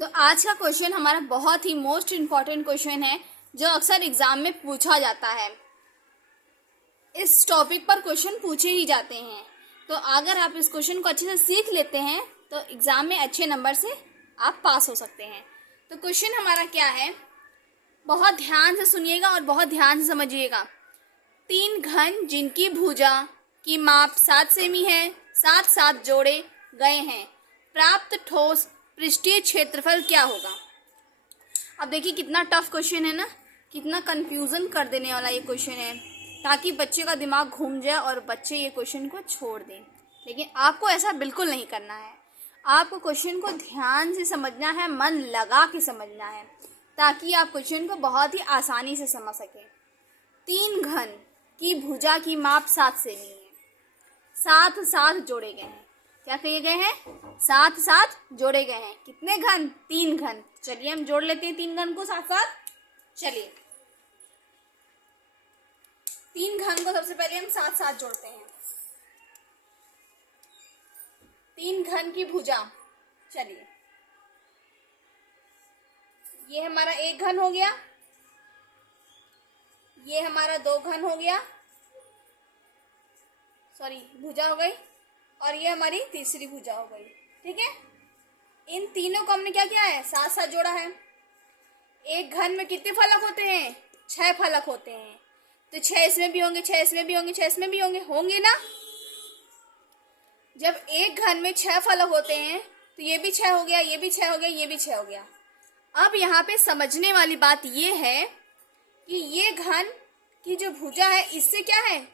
तो आज का क्वेश्चन हमारा बहुत ही मोस्ट इम्पॉर्टेंट क्वेश्चन है जो अक्सर एग्जाम में पूछा जाता है। इस टॉपिक पर क्वेश्चन पूछे ही जाते हैं, तो अगर आप इस क्वेश्चन को अच्छे से सीख लेते हैं तो एग्जाम में अच्छे नंबर से आप पास हो सकते हैं। तो क्वेश्चन हमारा क्या है, बहुत ध्यान से सुनिएगा और बहुत ध्यान से समझिएगा। 3 घन जिनकी भुजा की माप 7 सेमी है, साथ साथ जोड़े गए हैं, प्राप्त ठोस पृष्ठीय क्षेत्रफल क्या होगा। अब देखिए कितना टफ क्वेश्चन है ना, कितना कंफ्यूजन कर देने वाला ये क्वेश्चन है, ताकि बच्चे का दिमाग घूम जाए और बच्चे ये क्वेश्चन को छोड़ दें। लेकिन आपको ऐसा बिल्कुल नहीं करना है। आपको क्वेश्चन को ध्यान से समझना है, मन लगा के समझना है, ताकि आप क्वेश्चन को बहुत ही आसानी से समझ सकें। 3 घन की भुजा की माप 7 सेमी है, साथ साथ जोड़े गए हैं। क्या किए गए हैं? साथ साथ जोड़े गए हैं। कितने घन? 3 घन। चलिए हम जोड़ लेते हैं 3 घन को साथ साथ। चलिए 3 घन को सबसे पहले हम साथ साथ जोड़ते हैं। 3 घन की भुजा, चलिए ये हमारा 1 घन हो गया, ये हमारा 2 घन हो गया, सॉरी भुजा हो गई, और ये हमारी तीसरी भुजा हो गई। ठीक है, इन तीनों को हमने क्या किया है? साथ साथ जोड़ा है। 1 घन में कितने फलक होते हैं? 6 फलक होते हैं। तो 6 इसमें भी होंगे, 6 इसमें भी होंगे, 6 इसमें भी होंगे, होंगे ना। जब 1 घन में 6 फलक होते हैं तो ये भी 6 हो गया, ये भी 6 हो गया, ये भी 6 हो गया। अब यहाँ पे समझने वाली बात ये है कि ये घन की जो भुजा है इससे क्या है?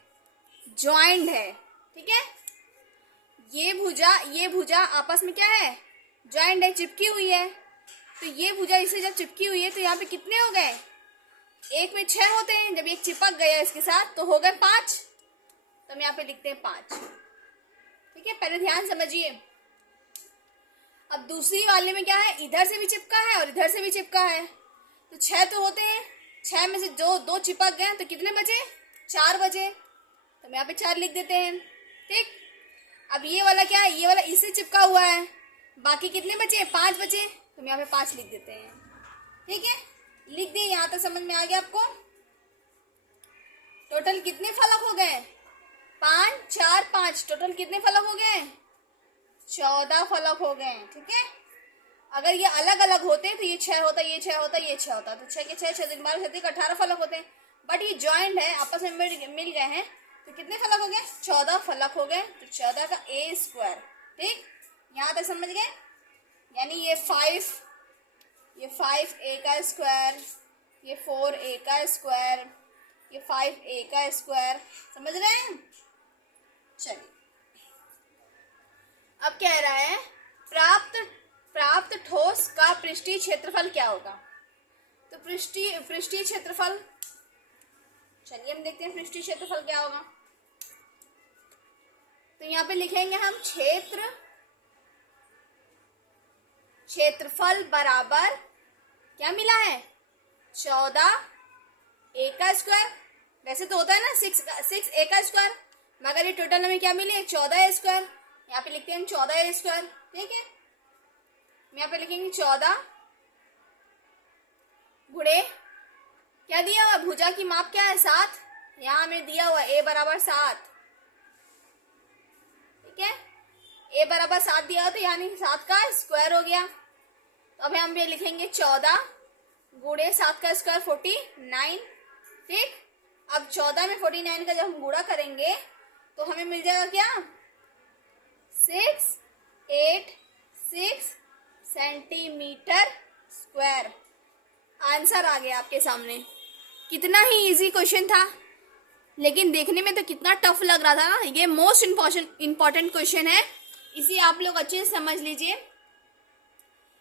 ज्वाइंट है। ठीक है, ये भुजा आपस में क्या है? ज्वाइंट है, चिपकी हुई है। तो ये भुजा इससे जब चिपकी हुई है तो यहाँ पे कितने हो गए? 1 में 6 होते हैं, जब एक चिपक गया इसके साथ तो हो गए 5। तो हम यहाँ पे लिखते हैं 5। ठीक है, पहले ध्यान समझिए। अब दूसरी वाले में क्या है? इधर से भी चिपका है और इधर से भी चिपका है। तो 6 तो होते हैं, 6 में से जो 2 चिपक गए तो कितने बचे? 4 बचे। तो हम यहाँ पे 4 लिख देते हैं। ठीक, अब ये वाला क्या है? ये वाला इससे चिपका हुआ है, बाकी कितने बचे? 5 बचे। तो हम यहाँ पे 5 लिख देते हैं। ठीक है, लिख दिए। यहाँ तक समझ में आ गया आपको? टोटल कितने फलक हो गए? 5 4 5, टोटल कितने फलक हो गए? 14 फलक हो गए। ठीक है, अगर ये अलग अलग होते तो ये 6 होता, ये 6 होता, ये 6 होता, तो 6 के 6 6 दिन 12 18 फलक होते हैं। बट ये ज्वाइंट है, आपस में मिल गए हैं, तो कितने फलक हो गए? 14 फलक हो गए। तो 14 का a²। ठीक, यहाँ तक समझ गए? यानी ये 5 a का स्क्वायर, ये 4 a का स्क्वायर, ये 5 a का स्क्वायर। समझ रहे हैं? चलिए अब कह रहा है प्राप्त ठोस का पृष्ठीय क्षेत्रफल क्या होगा। तो पृष्ठीय क्षेत्रफल, चलिए हम देखते हैं पृष्ठीय क्षेत्रफल क्या होगा। तो यहाँ पे लिखेंगे हम क्षेत्रफल बराबर क्या मिला है? 14 a का स्क्वायर। वैसे तो होता है ना 6 a का स्क्वायर, मगर ये टोटल हमें क्या मिले? 14 a स्क्वायर। यहाँ पे लिखते हैं 14 a स्क्वायर। ठीक है, यहाँ पे लिखेंगे 14 गुणे क्या दिया हुआ? भुजा की माप क्या है? 7। यहाँ हमें दिया हुआ a बराबर 7। ठीक है, a बराबर 7 दिया हो तो यानी 7 का स्क्वायर हो गया। तो अब हम ये लिखेंगे 14 गुणे 7 का स्क्वायर 49। ठीक, अब 14 में 49 का जब हम गुणा करेंगे तो हमें मिल जाएगा क्या? 686 सेंटीमीटर स्क्वायर। आंसर आ गया आपके सामने। कितना ही इजी क्वेश्चन था, लेकिन देखने में तो कितना टफ लग रहा था ना। ये मोस्ट इम्पॉर्टेंट क्वेश्चन है, इसे आप लोग अच्छे से समझ लीजिए।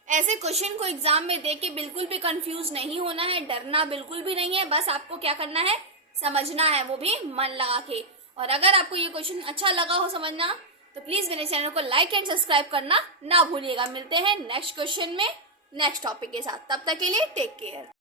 ऐसे क्वेश्चन को एग्जाम में देख के बिल्कुल भी कंफ्यूज नहीं होना है, डरना बिल्कुल भी नहीं है। बस आपको क्या करना है? समझना है, वो भी मन लगा के। और अगर आपको ये क्वेश्चन अच्छा लगा हो समझना, तो प्लीज मेरे चैनल को लाइक एंड सब्सक्राइब करना ना भूलिएगा। मिलते हैं नेक्स्ट क्वेश्चन में नेक्स्ट टॉपिक के साथ। तब तक के लिए टेक केयर।